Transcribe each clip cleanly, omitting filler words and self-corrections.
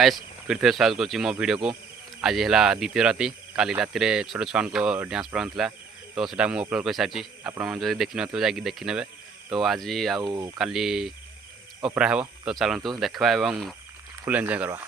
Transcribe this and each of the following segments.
Guys फिर थे स्वागत करुच्ची मो वीडियो को। आज है द्वितीय राति काली राति छोट छुआ को डांस प्रोग्राम था तो सेटा मुझे अपलोड कर सारी आपड़ी देखी न जा देखने तो आज आउ काली अपरा हे तो चलतु देखा और फुल एंजॉय करवा।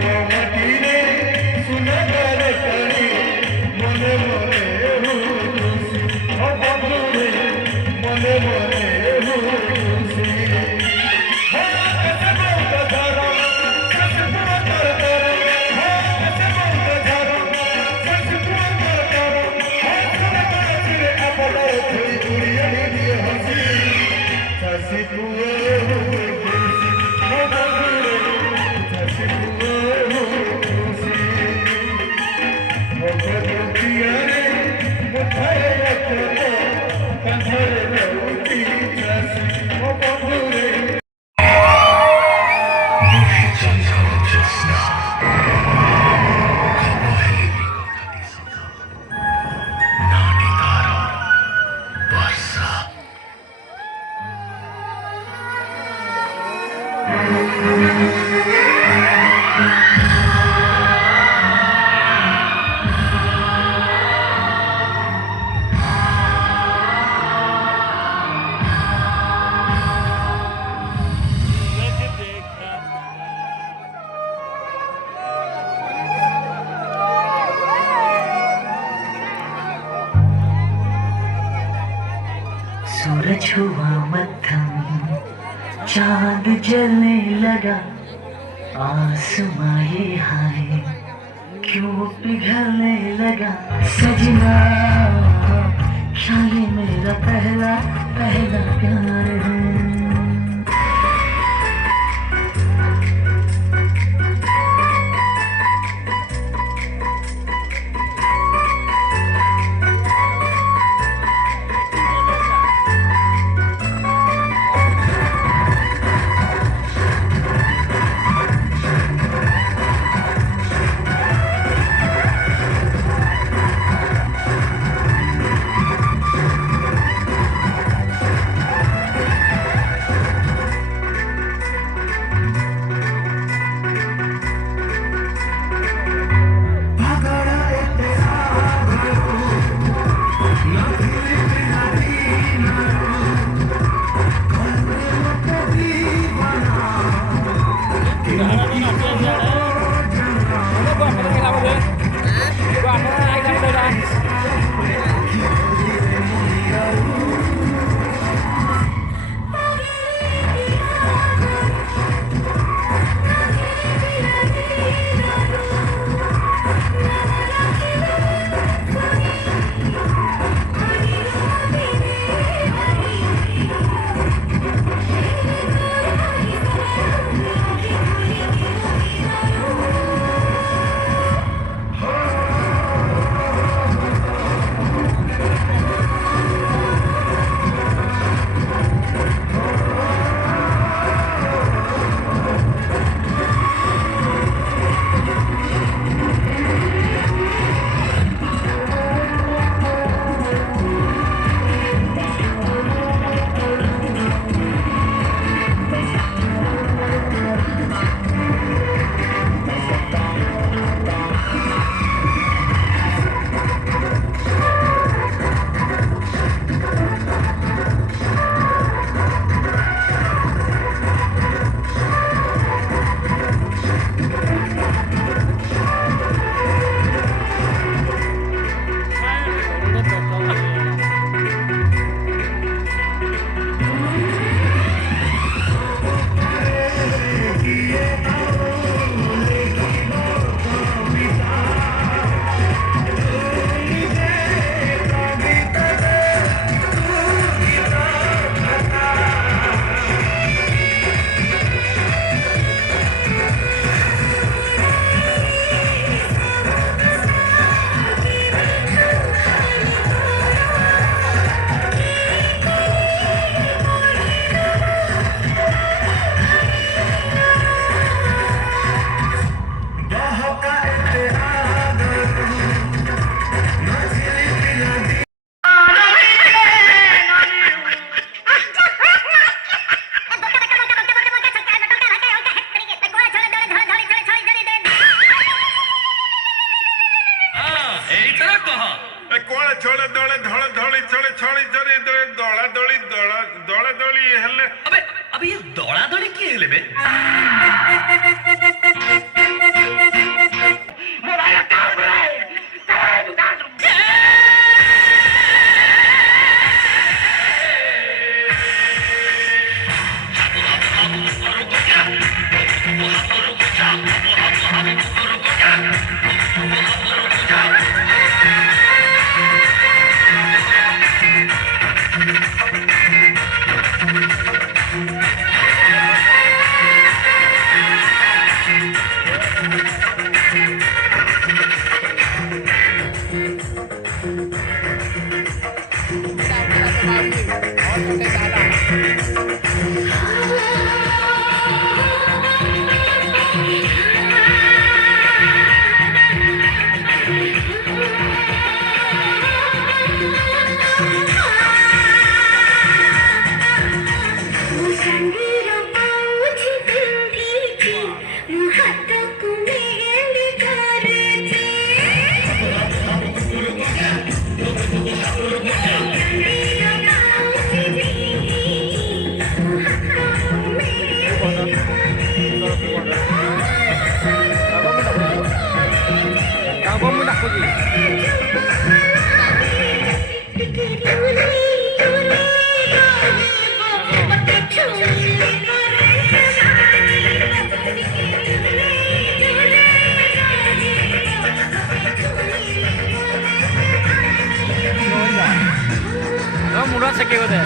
Thank you. छुआ मत्थम चांद जलने लगा आसमां ये हाय क्यों पिघलने लगा सजना शाये मेरा पहला पहला प्यार है छोड़े दौड़े धौड़े धौड़ी छोड़े छोड़ी चोरी दौड़ा दौड़ी दौड़ा दौड़ा दौड़ी हेले अबे अबे ये दौड़ा दौड़ी किए हेले बे मोबाइल काम रहा है छके होते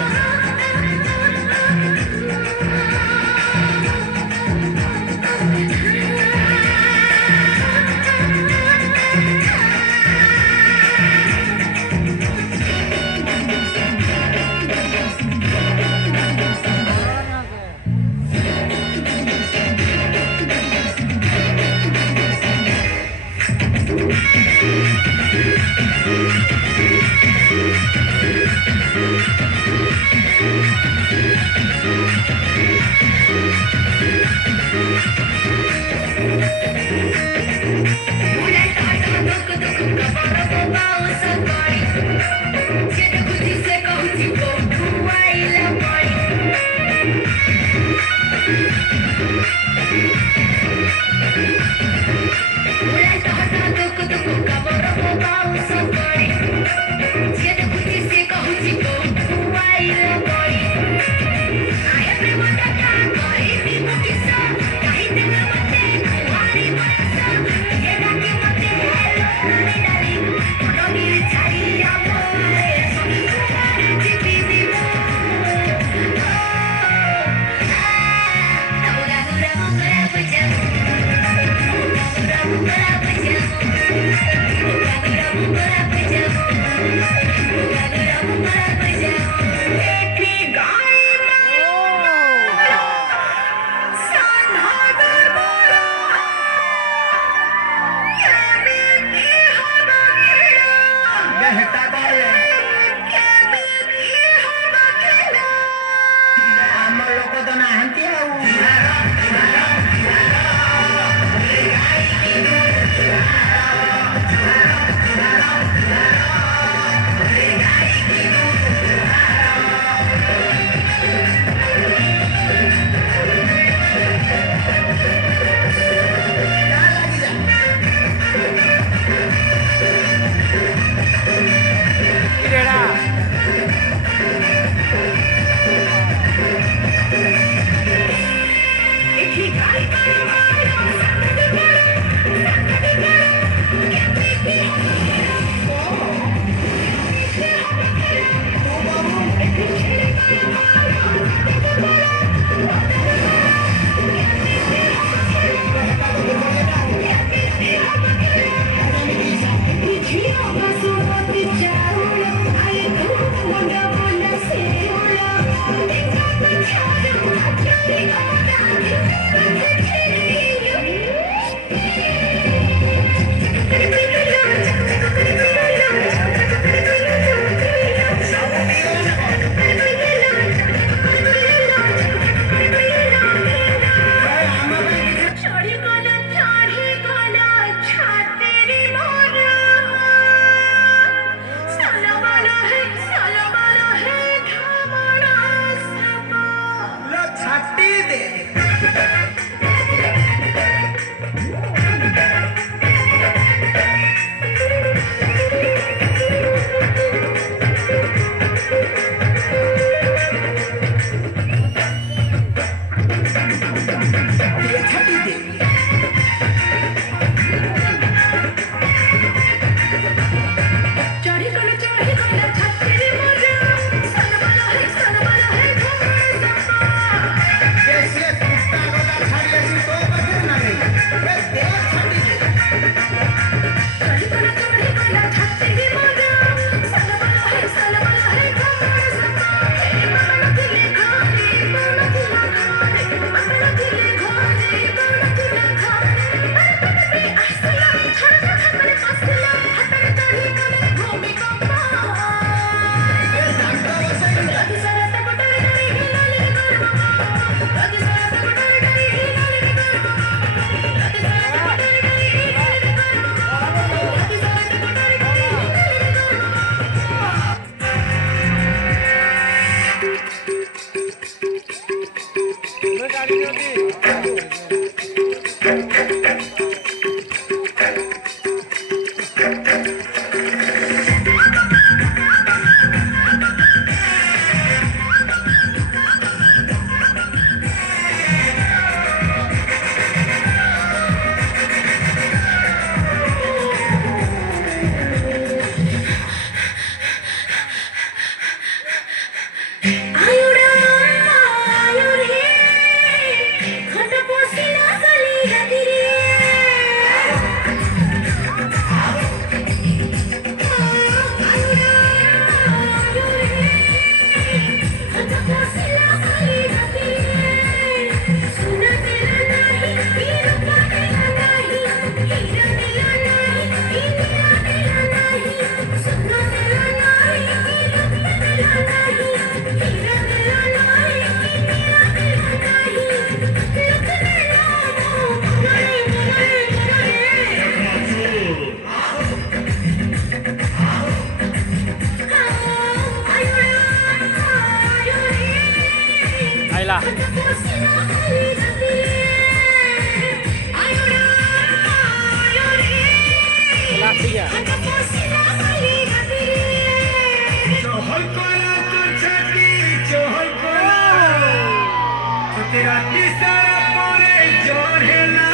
तेरा तीसरा पूरे जोर है ना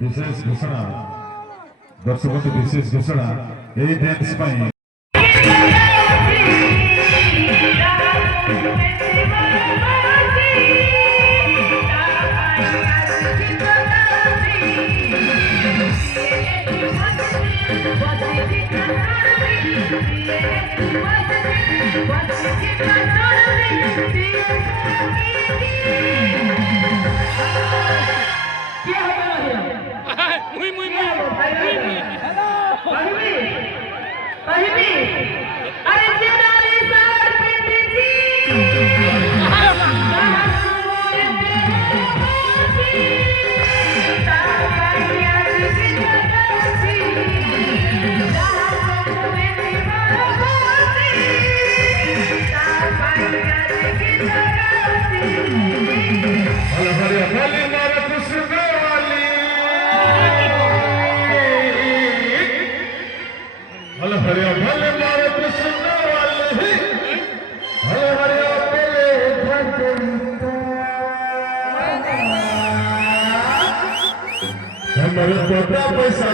विशेष घोषणा दर्शक विशेष घोषणा यही डांस पाई पैसा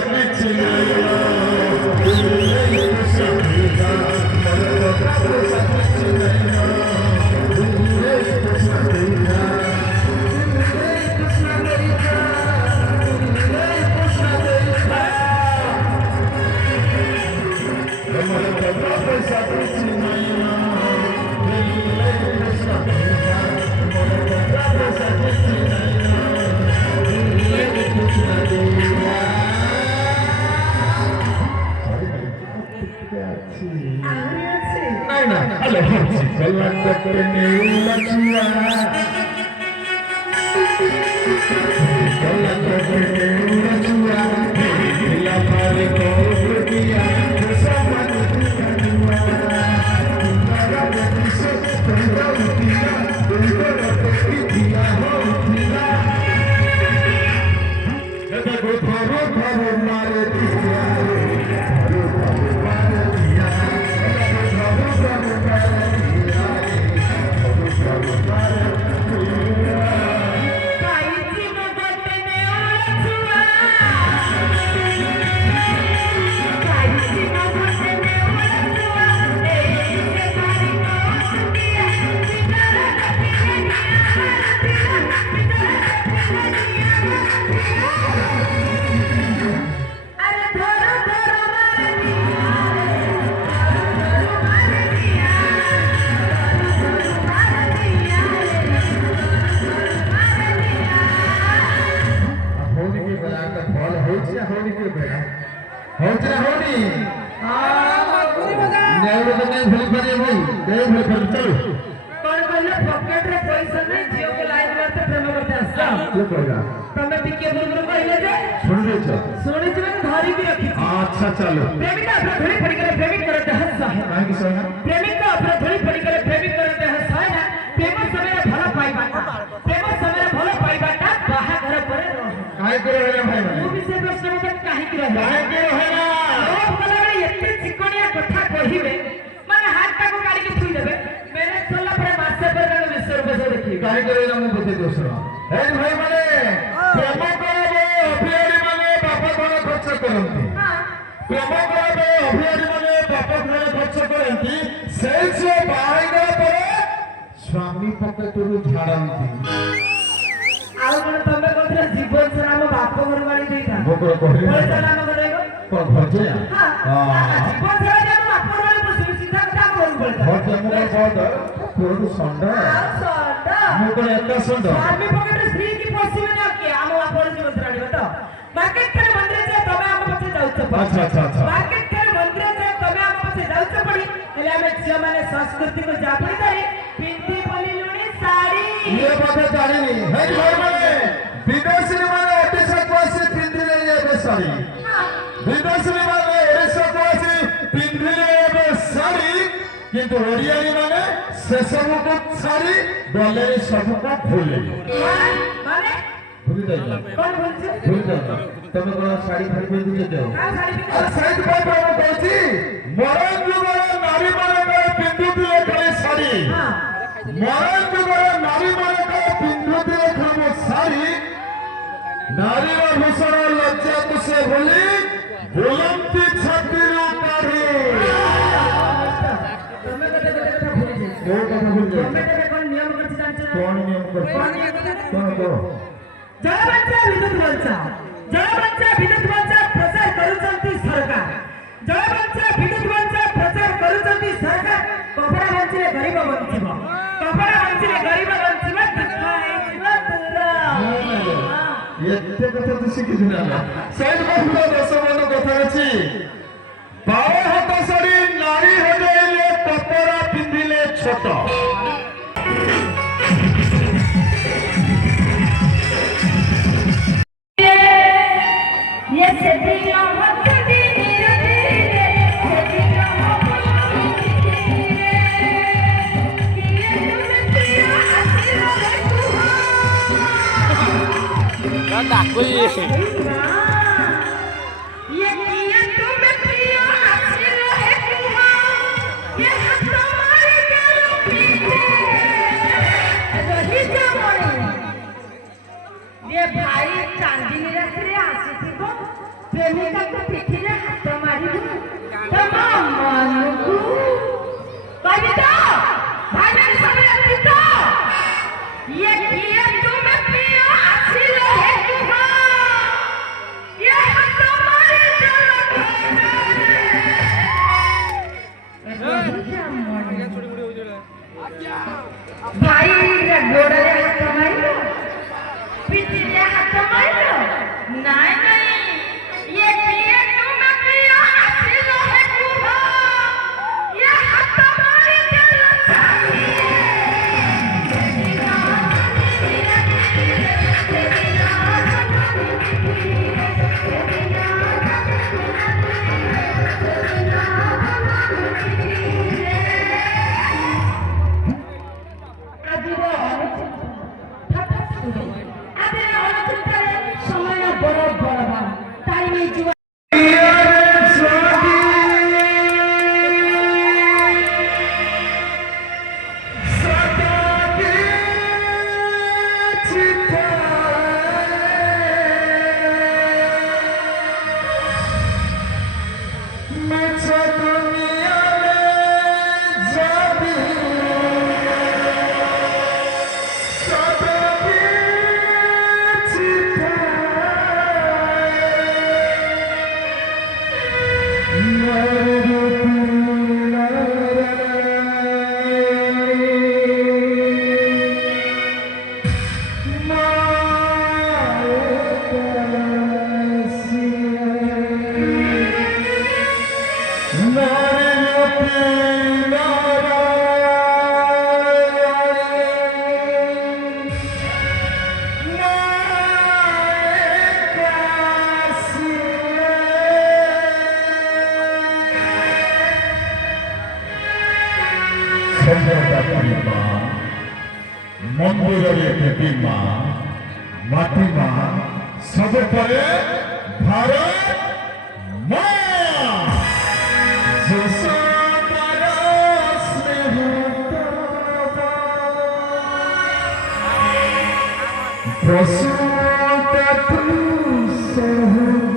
अच्छा चलो प्रेमिका अपना धड़ी पड़ी करे प्रेमिक करते हंसा है काहे की सोना प्रेमिका अपना धड़ी पड़ी करे प्रेमिक करते हंसा है प्रेम समय भला पाई କାହିଁକି ରହିବ? କାହିଁକି ରହିଲା? ଲୋଭ କଲାବେଳେ ଏତେ ଚିକଣିଆ କଥା କହିବେ ମାନେ ହାତଟାକୁ କାଢିକି ଥୋଇଦେବେ ମ୍ୟାରେଜ ସରିଲା ପରେ ମାସେ ପରେ ତାଙ୍କ ବିଶ୍ୱରୂପ ସବୁ ଦେଖିବେ। କାହିଁକି ରହିଲା ମୁଁ ବୁଝେଇ ଦଉଛି ଶୁଣ। ଏଇ ଭାଇ ମାନେ ପ୍ରେମ କରେ ଅଭିଆରୀ ମାନେ ବାପ ଘର ଖର୍ଚ୍ଚ କରନ୍ତି। ପ୍ରେମ କରେ ଅଭିଆରୀ ମାନେ ବାପ ଘର ଖର୍ଚ୍ଚ କରନ୍ତି। ସେଇ ଝିଅ ବାହା ହେଇଗଲା ପରେ ସ୍ୱାମୀ ପକେଟରୁ ଝାଡ଼ନ୍ତି। ଆଉ କଣ ତମେ କହୁଥିଲ ଜୀବନ ସାରା ଆମ ବାପ ଘରୁ ଗାଳି ଦେଇଥା ମୁଁ କଣ କହିଲି? ପଇସା ଆମ ଘରେ ରହିବ। କଣ ଭଜା? ଜୀବନ ସାରା ଯେ ଆମ ବାପ ଘରୁ ଗାଳି ପଶିବି ସିଧା କଥା ଆମ ଘରକୁ ପଳେଇଥା। ଭଜା ମୁଁ କଣ କହ ତୋର ଷଣ୍ଢ ଆଉ ସର୍ଟ ମୁଁ କଣ ଏକା ଷଣ୍ଢ? ସ୍ୱାମୀ ପକେଟରେ ସ୍ତ୍ରୀ କି ପଶିବେନି ଆଉ କିଏ ଆମ ବାପ ଘରୁ ଜୀବନ ସାରା ଆଣିବ ତ। ମାର୍କେଟ ଠାରେ ମନ୍ଦିର ଯାଏ ତମେ ଆମ ପଛରେ ଯାଉଛ ଆଚ୍ଛା ଆଚ୍ଛା ଆଚ୍ଛା। ମାର୍କେଟ ଠାରେ ମନ୍ଦିର ଯାଏ ତମେ ଆମ ପଛରେ ଯାଉଛ ପଡି ହେଲେ ଆମେ ଝିଅ ମାନେ ସଂସ୍କୃତିକୁ ଜାବୁଡ଼ି ଧରି ପିନ୍ଧି ବୁଲିଲୁଣି ଶାଢୀ। ଇଏ ବୋଧେ ଜାଣିନି। ହେଇ ଭାଇ ମାନେ ବିଦେଶୀ ମାନେ ଓଡ଼ିଶାକୁ ଆସି ପିନ୍ଧିଲେ ଏବେ ଶାଢ଼ୀ। ବିଦେଶୀ ମାନେ ଓଡ଼ିଶାକୁ ଆସି ପିନ୍ଧିଲେ ଏବେ ଶାଢ଼ୀ। କିନ୍ତୁ ଓଡ଼ିଆଣୀ ମାନେ ସେସବୁକୁ ଛାଡ଼ି ଗଲେ ସବୁକୁ ଭୁଲି ମାନେ ଭୁଲି ଯାଇଛ। କଣ ବୋଲୁଛୁ? ଭୁଲି ଯାଉଛ। ତମେ କଣ ଶାଢ଼ୀ ଫାଡ଼ି ପିନ୍ଧୁଛ ଯାଉ? ଆଉ ଶାଢୀ ପିନ୍ଧି ସେଇଥିପାଇଁ ମୁଁ କହୁଛି ମରଣ ଯୁଗରେ ନାରୀ ମାନଙ୍କର ପିନ୍ଧୁଥିଲେ ଖାଲି ଶାଢ଼ୀ। ମରଣ ଯୁଗରେ ନାରୀ ମାନଙ୍କର ପିନ୍ଧୁଥିଲେ ଖାଲି ଶାଢ଼ୀ। ନାରୀର ଭୂଷଣ ଲଜ୍ଜାକୁ ସେ ଭୁଲି ବୁଲନ୍ତି ଛାତିରୁ କାଢି। ତମେ ଗୋଟେ ଗୋଟେ କଥା ଭୁଲି ଯାଇଛ। କୋଉ କଥା ଭୁଲି ଯାଇଛ? ତମେ ଏବେ କଣ ନିୟମ କରିଛି ଜାଣିଛ ନା? କଣ ନିୟମ କରୁଛ? କଣ କହ? ଜଳ ବଞ୍ଚାଅ ବିଦ୍ୟୁତ ବଞ୍ଚାଅ। ଜଳ ବଞ୍ଚାଅ ବିଦ୍ୟୁତ ବଞ୍ଚାଅ ପ୍ରଚାର କରୁଛନ୍ତି ସରକାର। ଜଳ ବଞ୍ଚାଅ ବିଦ୍ୟୁତ ବଞ୍ଚାଅ ପ୍ରଚାର କରୁଛନ୍ତି ସରକାର। କପଡ଼ା ବଞ୍ଚିଲେ ଗରିବ ବଞ୍ଚିବ। କପଡ଼ା ବଞ୍ଚିଲେ ଗରିବ ବଞ୍ଚିବ। ଦୁଃଖ ହେଇଯିବ ଦୂର। ଏତେ କଥା ତୁ ଶିଖିଛୁ ନା? ସେଇଥିପାଇଁ ଦଶମନ କଥା ଅଛି। ବାର ହାତ ଶାଢ଼ୀ ନାରୀ ହଜେଇଲେ କପଡ଼ା ପିନ୍ଧିଲେ ଛୋଟ। ये सदियों वक्त दी धीरे सदियों वक्त दी धीरे ये तुम पिया आसिरो है ये किया तुम पिया आसिरो है ये हाथ मारे गलो पीछे रही जामरे ये भाई चांदनी रात्रि आसीथिब प्रेमिका को पिठिरे हाथ मारिबु तम मनकु कहबी तो भाई मेरे सामने आती तो ये किए तुम पियो आसिलो है तुहा ये हाथ मारे चलो भाई रे गोड़े हाथ मारिबो पिठिरे हाथ मारिलो नाय नहीं ये किए तुम पियो आसिलो है तुहा ये हाथ मारे चलो समय बड़ बड़ तारी जीवन मंदिर देवी माँ माटी माँ सब परे भारत जसोदा तू सहतीबा